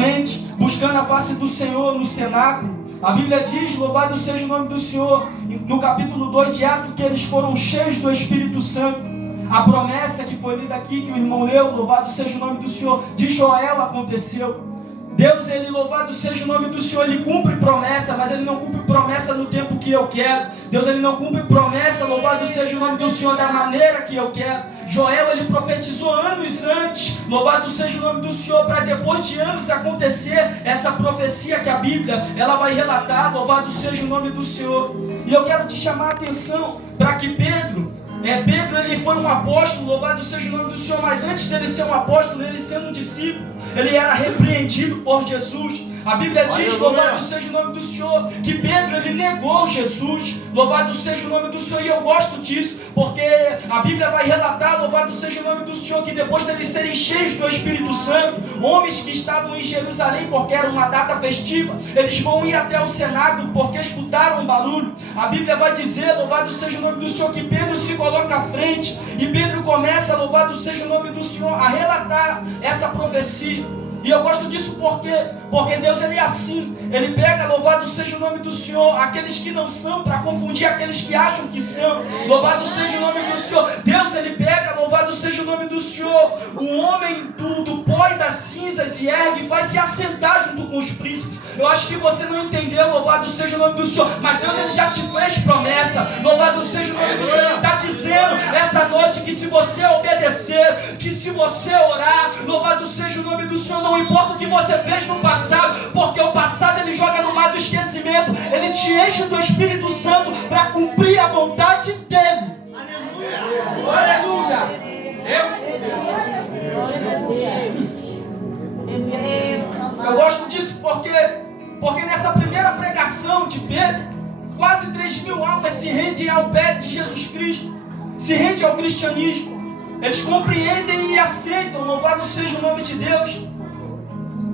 continuamente buscando a face do Senhor no cenáculo. A Bíblia diz, louvado seja o nome do Senhor, no capítulo 2 de Atos, que eles foram cheios do Espírito Santo. A promessa que foi lida aqui, que o irmão leu, louvado seja o nome do Senhor, de Joel aconteceu. Deus, Ele, louvado seja o nome do Senhor, Ele cumpre promessa, mas Ele não cumpre promessa no tempo que eu quero. Deus, Ele não cumpre promessa, louvado seja o nome do Senhor, da maneira que eu quero. Joel, ele profetizou anos antes, louvado seja o nome do Senhor, para depois de anos acontecer essa profecia que a Bíblia, ela vai relatar, louvado seja o nome do Senhor. E eu quero te chamar a atenção para que Pedro, ele foi um apóstolo, louvado seja o nome do Senhor, mas antes dele ser um apóstolo, ele sendo um discípulo, ele era repreendido por Jesus. A Bíblia diz, louvado seja o nome do Senhor, que Pedro, ele negou Jesus, louvado seja o nome do Senhor, e eu gosto disso, porque a Bíblia vai relatar, louvado seja o nome do Senhor, que depois deles serem cheios do Espírito Santo, homens que estavam em Jerusalém, porque era uma data festiva, eles vão ir até o cenáculo, porque escutaram um barulho. A Bíblia vai dizer, louvado seja o nome do Senhor, que Pedro se coloca à frente, e Pedro começa, louvado seja o nome do Senhor, a relatar essa profecia. E eu gosto disso porque Deus, ele é assim, ele pega, louvado seja o nome do Senhor, aqueles que não são, para confundir aqueles que acham que são. Louvado seja o nome do Senhor. Deus, ele pega, louvado seja o nome do Senhor, o homem do pó e das cinzas, e ergue e vai se assentar junto com os príncipes. Eu acho que você não entendeu, louvado seja o nome do Senhor, mas Deus, ele já te fez promessa. Louvado seja o nome do Senhor. Ele está dizendo essa noite que se você obedecer, que se você orar, louvado seja o nome do Senhor, não importa o que você fez no passado, porque o passado ele joga no mar do esquecimento. Ele te enche do Espírito Santo para cumprir a vontade dele. Aleluia! Aleluia! Eu gosto disso porque nessa primeira pregação de Pedro, quase 3.000 almas se rendem ao pé de Jesus Cristo, se rendem ao cristianismo. Eles compreendem e aceitam, louvado seja o nome de Deus.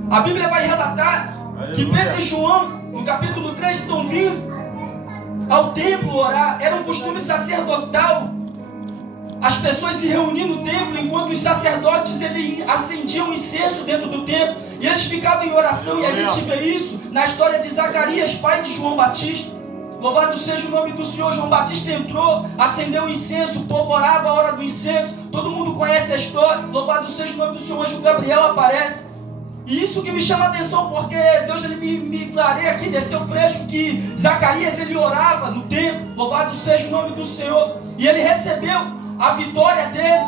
A Bíblia vai relatar que Pedro e João, no capítulo 3, estão vindo ao templo orar. Era um costume sacerdotal as pessoas se reuniam no templo, enquanto os sacerdotes eles acendiam incenso dentro do templo, e eles ficavam em oração. E a gente vê isso na história de Zacarias, pai de João Batista. Louvado seja o nome do Senhor. João Batista entrou, acendeu o incenso, o povo orava a hora do incenso. Todo mundo conhece a história. Louvado seja o nome do Senhor. O anjo Gabriel aparece. E isso que me chama a atenção, porque Deus ele me clareia aqui, desceu fresco, que Zacarias ele orava no templo. Louvado seja o nome do Senhor. E ele recebeu a vitória dele,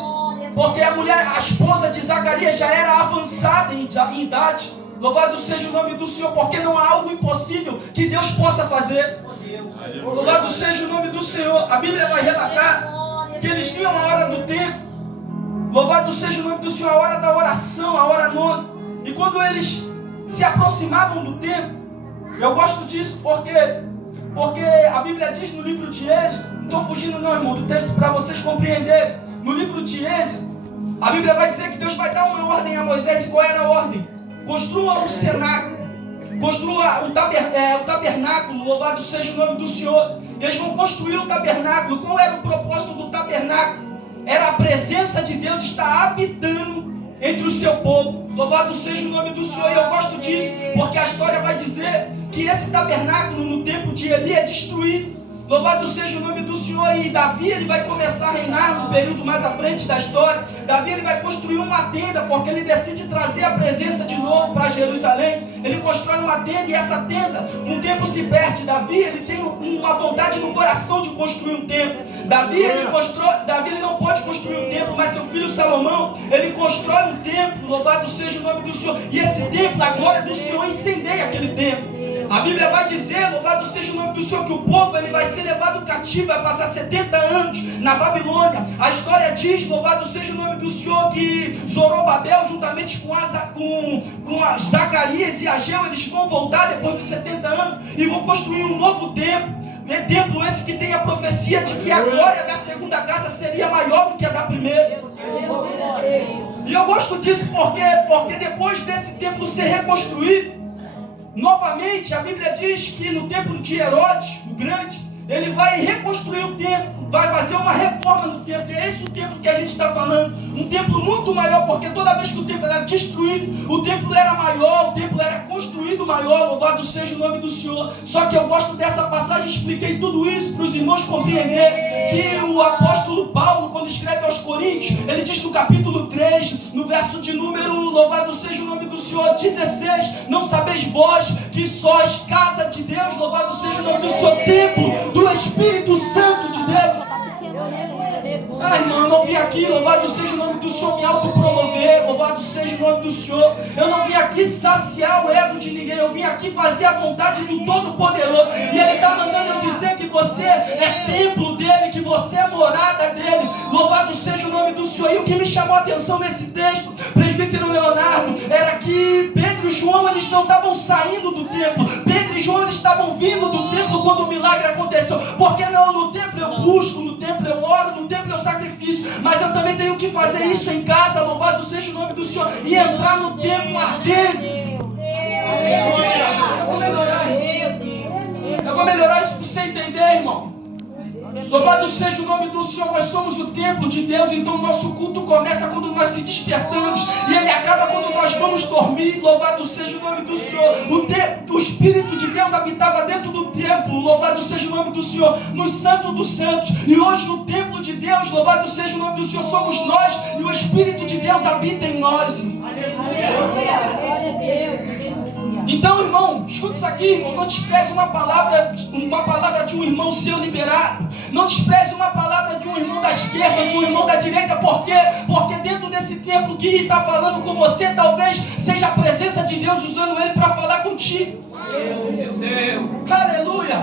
porque a esposa de Zacarias já era avançada em idade. Louvado seja o nome do Senhor, porque não há algo impossível que Deus possa fazer. Louvado seja o nome do Senhor. A Bíblia vai relatar que eles viam a hora do tempo. Louvado seja o nome do Senhor, a hora da oração, a hora nona. E quando eles se aproximavam do templo, eu gosto disso porque a Bíblia diz no livro de Êxodo, não estou fugindo não, irmão, do texto para vocês compreenderem. No livro de Êxodo, a Bíblia vai dizer que Deus vai dar uma ordem a Moisés. E qual era a ordem? Construa um cenáculo, construa o tabernáculo, louvado seja o nome do Senhor. Eles vão construir o tabernáculo. Qual era o propósito do tabernáculo? Era a presença de Deus estar habitando entre o seu povo. Louvado seja o nome do Senhor. E eu gosto disso, porque a história vai dizer que esse tabernáculo no tempo de Eli é destruído. Louvado seja o nome do Senhor. E Davi ele vai começar a reinar no período mais à frente da história. Davi ele vai construir uma tenda, porque ele decide trazer a presença de novo para Jerusalém. Ele constrói uma tenda, e essa tenda, com o tempo se perde. Davi ele tem uma vontade no coração de construir um templo. Davi ele não pode construir um templo, mas seu filho Salomão, ele constrói um templo. Louvado seja o nome do Senhor. E esse templo, a glória do Senhor incendeia aquele templo. A Bíblia vai dizer, louvado seja o nome do Senhor, que o povo ele vai ser levado cativo, vai passar 70 anos na Babilônia. A história diz, louvado seja o nome do Senhor, que Zorobabel, juntamente com Zacarias e Ageu, eles vão voltar depois dos 70 anos e vão construir um novo templo. Templo esse que tem a profecia de que a glória da segunda casa seria maior do que a da primeira. E eu gosto disso porque depois desse templo ser reconstruído, novamente, a Bíblia diz que no templo de Herodes, o Grande, ele vai reconstruir o templo, vai fazer uma reforma no templo. E é esse o templo que a gente está falando. Um templo muito maior, porque toda vez que o templo era destruído, o templo era maior, o templo maior, louvado seja o nome do Senhor. Só que eu gosto dessa passagem, expliquei tudo isso para os irmãos compreenderem que o apóstolo Paulo, quando escreve aos Coríntios, ele diz no capítulo 3, no verso de número, louvado seja o nome do Senhor, 16, não sabeis vós que sois casa de Deus, louvado seja o nome do Senhor, templo do Espírito Santo de Deus. Ah, irmão, eu não vim aqui, louvado seja o nome do Senhor, me autopromover, louvado seja o nome do Senhor. Eu não vim aqui saciar o ego de ninguém, eu vim aqui fazer a vontade do Todo-Poderoso. E Ele está mandando eu dizer que você é templo dEle, que você é morada dEle. Louvado seja o nome do Senhor. E o que me chamou a atenção nesse texto, presbítero Leonardo, era que Pedro e João, eles não estavam saindo do templo. Pedro e João, eles estavam vindo do templo quando o milagre aconteceu. Porque não, no templo eu busco, no templo eu oro, no templo eu sacrifício, mas eu também tenho que fazer isso em casa, louvado seja o nome do Senhor, e entrar no templo ardendo. Eu vou melhorar isso para você entender, irmão. Louvado seja o nome do Senhor. Nós somos o templo de Deus, então o nosso culto começa quando nós se despertamos e ele acaba quando nós vamos dormir. Louvado seja o nome do Senhor. O Espírito de Deus habitava dentro do templo, louvado seja o nome do Senhor, no Santo dos Santos. E hoje no templo de Deus, louvado seja o nome do Senhor, somos nós e o Espírito de Deus habita em nós. Então, irmão, escuta isso aqui, irmão. Não despreze uma palavra de um irmão seu liberado. Não despreze uma palavra de um irmão da esquerda, de um irmão da direita. Por quê? Porque dentro desse templo que está falando com você, talvez seja a presença de Deus usando ele para falar contigo. Meu Deus. Aleluia.